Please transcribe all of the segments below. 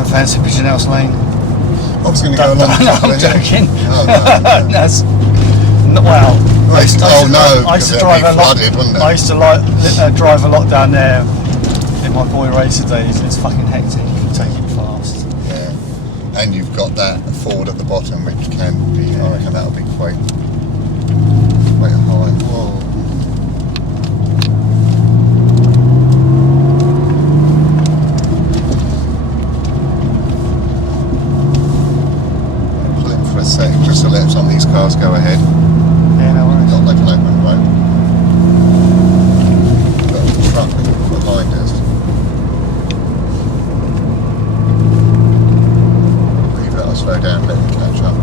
Don't fancy Pigeon House Lane. I was going to go along. No, I'm joking. Oh, no. That's well. I used to drive a lot. I used to drive a lot down there in my boy racer days. It's fucking hectic. You take it fast. Yeah, and you've got that Ford at the bottom, which can be. I reckon that'll be quite high. Whoa. A sec, just to let some of these cars go ahead. Yeah, no worries. Not like an open road. Got a truck behind us. Leave that, I'll slow down, let them catch up.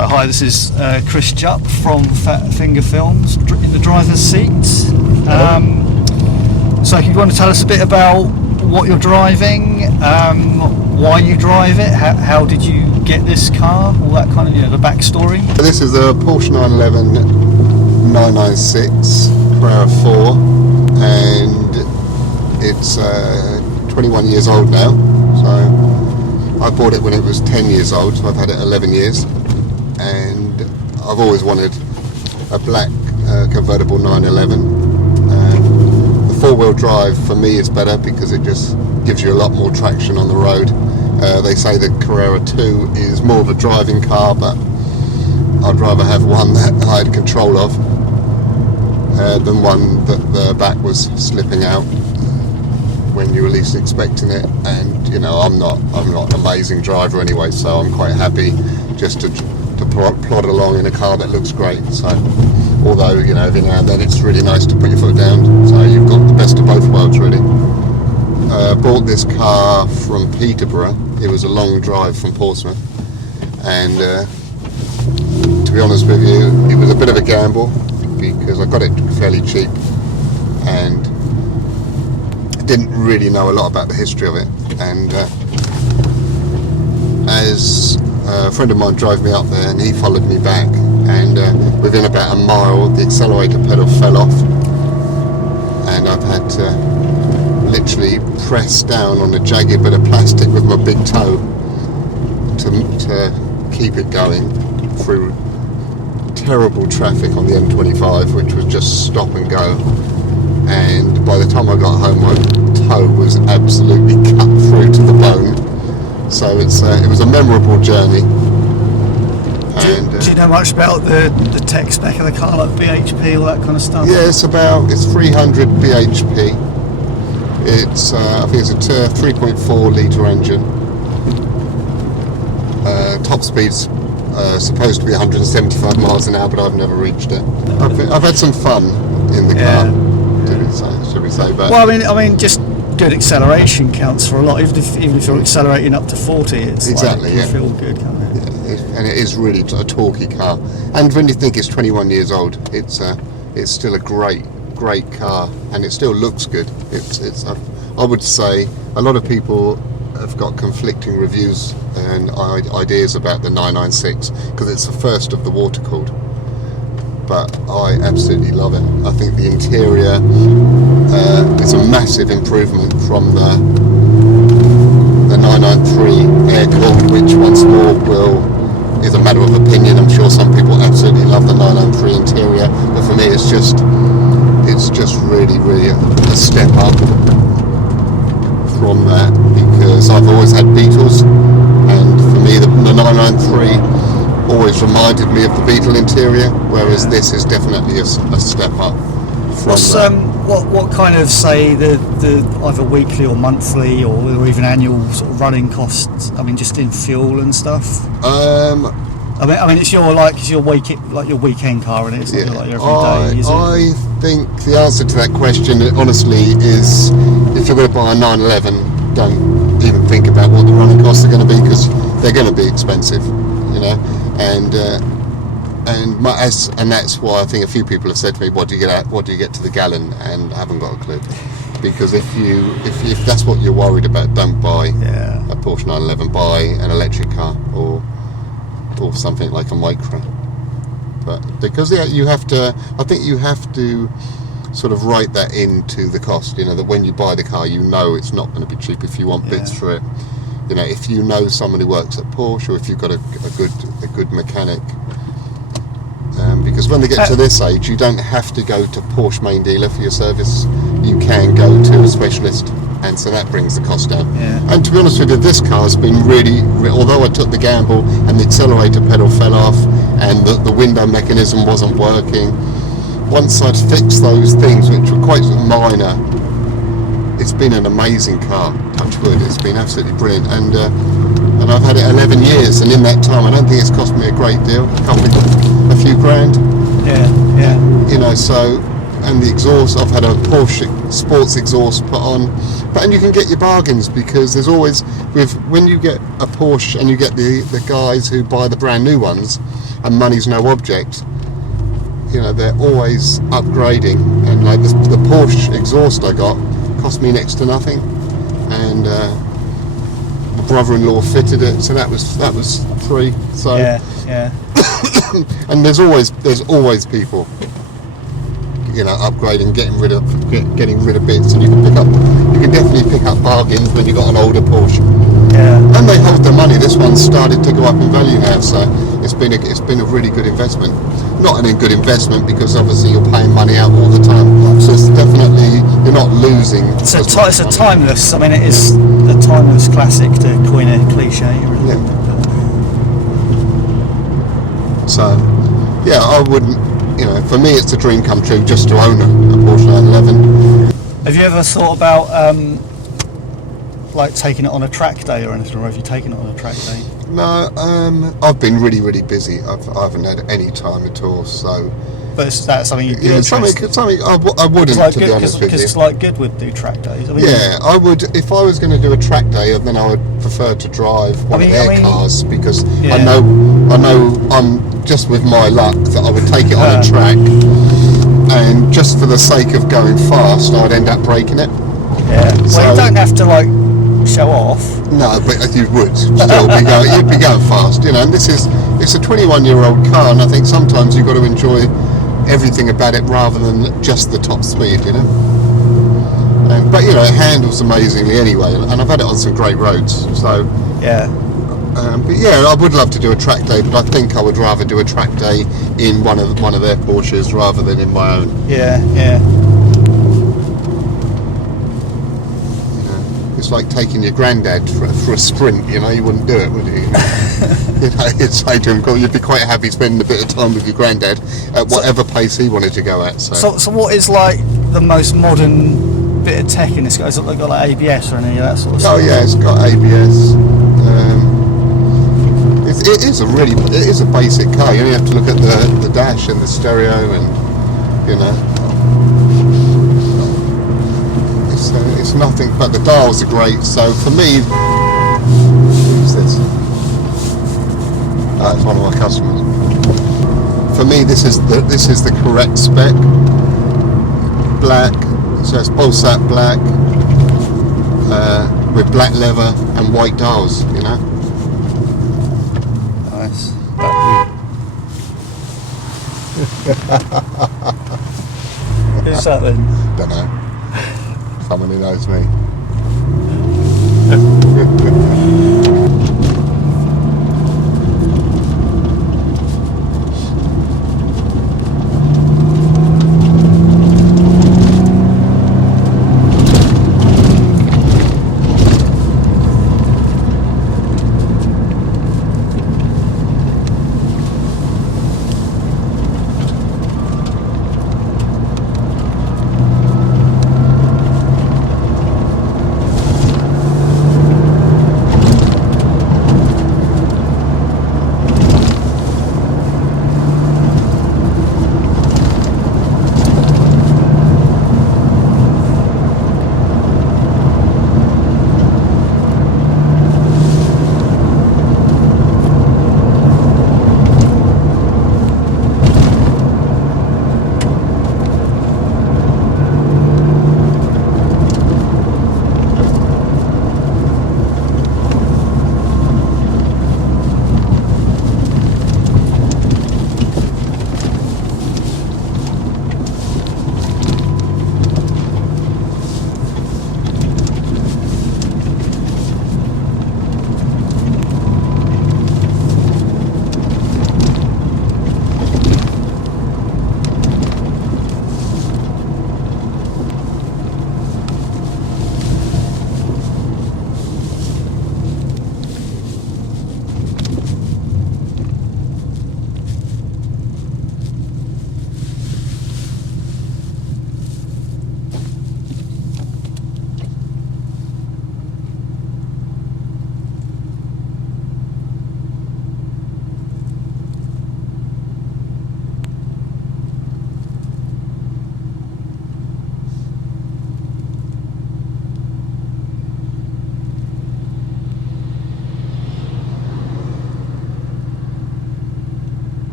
So hi, this is Chris Jupp from Fat Finger Films in the driver's seat. So if you want to tell us a bit about what you're driving, why you drive it, how did you get this car, all that kind of, the backstory. So this is a Porsche 911 996 Carrera 4, and it's 21 years old now. So I bought it when it was 10 years old, so I've had it 11 years, and I've always wanted a black convertible 911. The four-wheel drive for me is better because it just gives you a lot more traction on the road. They say the Carrera 2 is more of a driving car, but I'd rather have one that I had control of than one that the back was slipping out when you were least expecting it. And I'm not an amazing driver anyway, so I'm quite happy just to plod along in a car that looks great. So although every now and then it's really nice to put your foot down, so you've got the best of both worlds really. Bought this car from Peterborough. It was a long drive from Portsmouth, and to be honest with you, it was a bit of a gamble because I got it fairly cheap and didn't really know a lot about the history of it. And as a friend of mine drove me up there, and he followed me back, and within about a mile the accelerator pedal fell off, and I've had to literally press down on a jagged bit of plastic with my big toe to keep it going through terrible traffic on the M25, which was just stop and go. And by the time I got home, my toe was absolutely cut through to the bone. So it was a memorable journey. Do you know much about the tech spec of the car, like BHP, all that kind of stuff? Yeah, it's 300 BHP. It's I think it's a 3.4 litre engine. Top speed's supposed to be 175 miles an hour, but I've never reached it. I've had some fun in the car, should we say? But well, I mean, just good acceleration counts for a lot. Even if you're accelerating up to 40, it's exactly, you feel good, can't it? Yeah, and it is really a torquey car. And when you think it's 21 years old, it's still a great car, and it still looks good. I would say a lot of people have got conflicting reviews and ideas about the 996 because it's the first of the water-cooled, but I absolutely love it. I think the interior is a massive improvement from the 993 air-cooled, which once more is a matter of opinion. I'm sure some people absolutely love the 993 interior, but for me it's just really a step up from that, because I've always had Beetles, and for me the 993 always reminded me of the Beetle interior, whereas this is definitely a step up from what kind of, say, the either weekly or monthly or even annual sort of running costs, just in fuel and stuff? I mean, it's your weekend car, and it's not like your everyday, is it? I think the answer to that question, honestly, is if you're going to buy a 911, don't even think about what the running costs are going to be, because they're going to be expensive, and that's why I think a few people have said to me, what do you get to the gallon? And I haven't got a clue, because if that's what you're worried about, don't buy a Porsche 911, buy an electric car or something like a Micra. But because you have to, I think you have to sort of write that into the cost, that when you buy the car, it's not going to be cheap if you want bits for it. If you know someone who works at Porsche, or if you've got a good mechanic, because when they get to this age, you don't have to go to Porsche main dealer for your service. You can go to a specialist, and so that brings the cost down. And to be honest with you, this car's been really, although I took the gamble and the accelerator pedal fell off and the window mechanism wasn't working, once I'd fixed those things, which were quite minor, it's been an amazing car. Touch wood, it's been absolutely brilliant. And I've had it 11 years, and in that time I don't think it's cost me a great deal, a few grand. So, and the exhaust, I've had a Porsche sports exhaust put on, and you can get your bargains, because there's always, when you get a Porsche and you get the guys who buy the brand new ones, and money's no object. You know, they're always upgrading, and like the Porsche exhaust I got cost me next to nothing, and my brother-in-law fitted it, so that was free. So yeah. and there's always people, you know, upgrading, getting rid of bits, and you can definitely pick up bargains when you got an older Porsche. Yeah. And they hold their money. This one's started to go up in value now, so it's been a really good investment. Not a good investment because obviously you're paying money out all the time. So it's definitely, you're not losing. It's a timeless. I mean, it is a timeless classic, to coin a cliche. Really. Yeah. So yeah, I wouldn't. You know, for me, it's a dream come true just to own a Porsche 911. Have you ever thought about like taking it on a track day or anything, or have you taken it on a track day? No, I've been really, really busy. I haven't had any time at all. So, but that's something you'd be something I wouldn't, like to be honest with you. Because it's like Goodwood do track days. I mean, yeah, I would. If I was going to do a track day, then I would prefer to drive one of their cars, because I know I'm just with my luck that I would take it on a track, and just for the sake of going fast, I'd end up breaking it. Yeah. Well, So, you don't have to like show off. No, but you would still be going. You'd be going fast, you know. And it's a 21-year-old car, and I think sometimes you've got to enjoy everything about it rather than just the top speed, you know. But you know, it handles amazingly anyway, and I've had it on some great roads. So yeah. But yeah, I would love to do a track day, but I think I would rather do a track day in one of their Porsches rather than in my own. Yeah. It's like taking your granddad for a sprint, you know. You wouldn't do it, would you? You know, you'd say to him, you'd be quite happy spending a bit of time with your granddad at whatever pace he wanted to go at. So what is like the most modern bit of tech in this car? Has it got like ABS or any of that sort of stuff? Oh yeah, it's got ABS. It is a basic car. You only have to look at the dash and the stereo, and you know. It's nothing, but the dials are great. So for me, who's this? Oh, it's one of my customers. For me, this is the correct spec. Black, so it's Polsat black with black leather and white dials. You know. Nice. Who's that then? Don't know. Someone who knows me.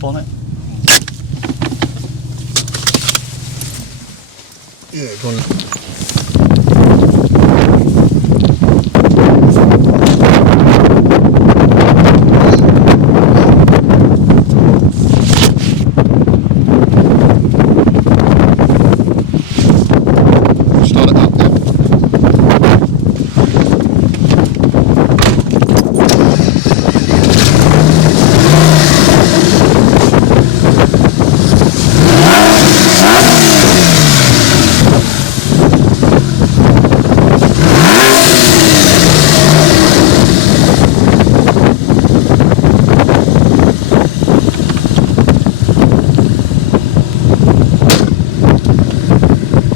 bonnet. Yeah, go on.